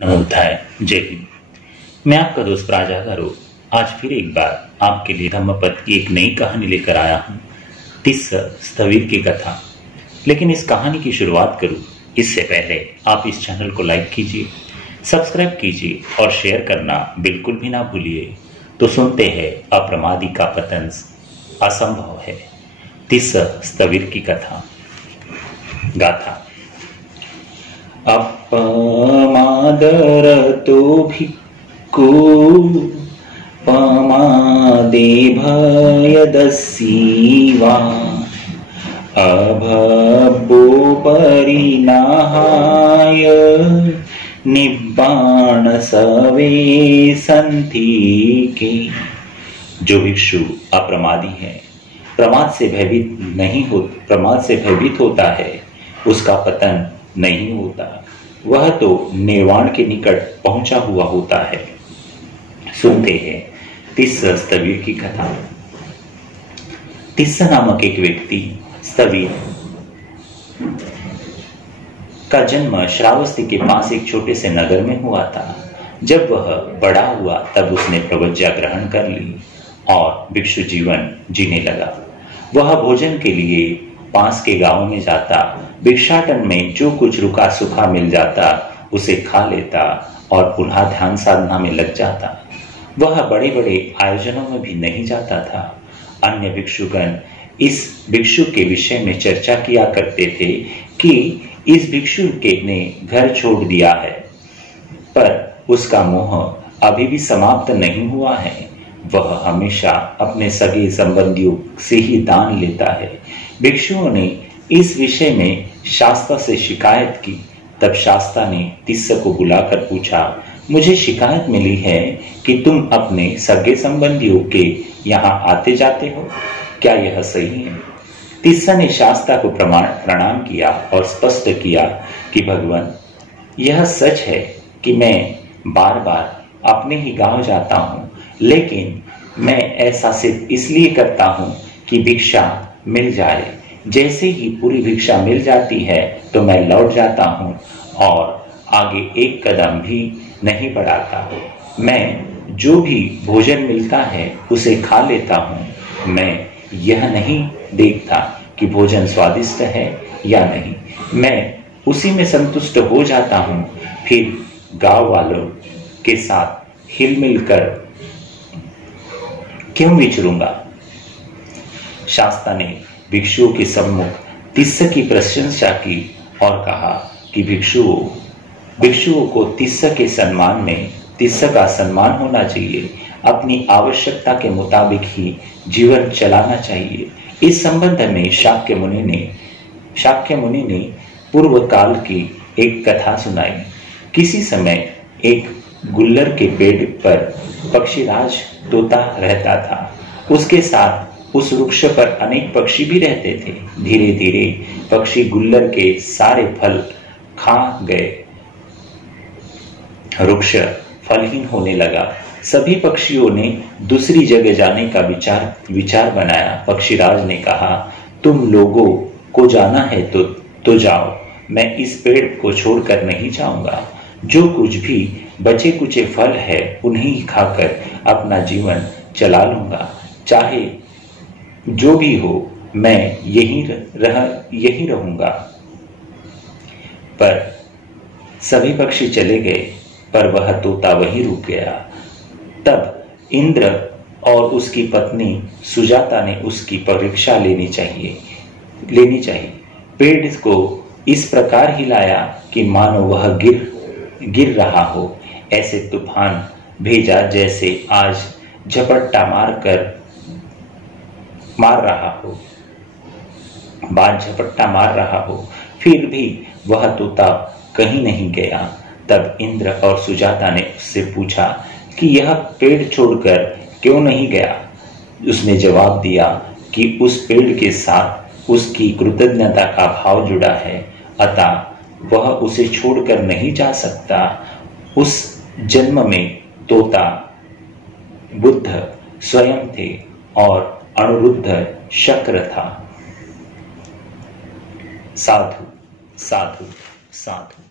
नमोध्याय। जय हिंद। मैं आपका दोस्त प्राजागारो आज फिर एक बार आपके लिए धम्मपद की एक नई कहानी लेकर आया हूं, तिस्स स्थविर की कथा। लेकिन इस कहानी की शुरुआत करूं इससे पहले आप इस चैनल को लाइक कीजिए, सब्सक्राइब कीजिए और शेयर करना बिल्कुल भी ना भूलिए। तो सुनते हैं अप्रमादी का पतन असंभव है, तिस्स स्थविर की कथा गाथा। अपमादरतो भिक्खु पमादे भयदस्सीवा अभब्बोपरिनाहाय निब्बाण सवे संथिके। जो भिक्षु अप्रमादी है, प्रमाद से भयभीत होता है, उसका पतन नहीं होता, वह तो निर्वाण के निकट पहुंचा हुआ होता है। सुनते हैं तिस्स स्थविर की कथा। तिस्स नामक एक व्यक्ति स्थविर का जन्म श्रावस्ती के पास एक छोटे से नगर में हुआ था। जब वह बड़ा हुआ तब उसने प्रवज्ञा ग्रहण कर ली और भिक्षु जीवन जीने लगा। वह भोजन के लिए पास के गांव में जाता, भिक्षाटन में जो कुछ रुका सूखा मिल जाता उसे खा लेता और पुनः ध्यान साधना में लग जाता। वह बड़े बड़े आयोजनों में भी नहीं जाता था। अन्य भिक्षुगण इस भिक्षु के विषय में चर्चा किया करते थे कि इस भिक्षु ने घर छोड़ दिया है, पर उसका मोह अभी भी समाप्त नहीं हुआ है। वह हमेशा अपने सगे संबंधियों से ही दान लेता है। भिक्षुओं ने इस विषय में शास्ता से शिकायत की। तब शास्ता ने तिस्स को बुलाकर पूछा, मुझे शिकायत मिली है कि तुम अपने सगे संबंधियों के यहाँ आते जाते हो, क्या यह सही है? तिस्स ने शास्ता को प्रणाम किया और स्पष्ट किया कि भगवान, यह सच है कि मैं बार बार अपने ही गांव जाता हूँ, लेकिन मैं ऐसा सिर्फ इसलिए करता हूँ कि भिक्षा मिल जाए। जैसे ही पूरी भिक्षा मिल जाती है तो मैं लौट जाता हूँ और आगे एक कदम भी नहीं बढ़ाता। मैं जो भी भोजन मिलता है उसे खा लेता हूँ। मैं यह नहीं देखता कि भोजन स्वादिष्ट है या नहीं, मैं उसी में संतुष्ट हो जाता हूँ। फिर गांव वालों के साथ हिलमिल कर क्यों विचरूंगा? शास्ता ने भिक्षुओं के सम्मुख तिस्स की प्रशंसा की और कहा कि भिक्षुओं को तिस्स के सम्मान में तिस्स का सम्मान होना चाहिए। अपनी आवश्यकता के मुताबिक ही जीवन चलाना चाहिए। इस संबंध में शाक्य मुनि ने पूर्व काल की एक कथा सुनाई। किसी समय एक गुल्लर के पेड़ पर पक्षीराज तोता रहता था। उसके साथ उस वृक्ष पर अनेक पक्षी भी रहते थे। धीरे धीरे पक्षी गुल्लर के सारे फल खा गए। वृक्ष फलहीन होने लगा। सभी पक्षियों ने दूसरी जगह जाने का विचार बनाया। पक्षीराज ने कहा, तुम लोगों को जाना है तो जाओ, मैं इस पेड़ को छोड़कर नहीं जाऊंगा। जो कुछ भी बचे कुचे फल है उन्हें ही खाकर अपना जीवन चला लूंगा। चाहे जो भी हो, मैं यही रहूंगा। पर सभी पक्षी चले गए, पर वह तोता वहीं रुक गया। तब इंद्र और उसकी पत्नी सुजाता ने उसकी परीक्षा लेनी चाहिए। पेड़ को इस प्रकार हिलाया कि मानो वह गिर रहा हो। ऐसे तूफान भेजा जैसे आज झपट्टा मार रहा हो। फिर भी वह तोता कहीं नहीं गया। तब इंद्र और सुजाता ने उससे पूछा कि यह पेड़ छोड़कर क्यों नहीं गया? उसने जवाब दिया कि उस पेड़ के साथ उसकी कृतज्ञता का भाव जुड़ा है, अतः वह उसे छोड़कर नहीं जा सकता। उस जन्म में तोता बुद्ध स्वयं थे और अनिरुद्ध शक्र था। साधु साधु साधु।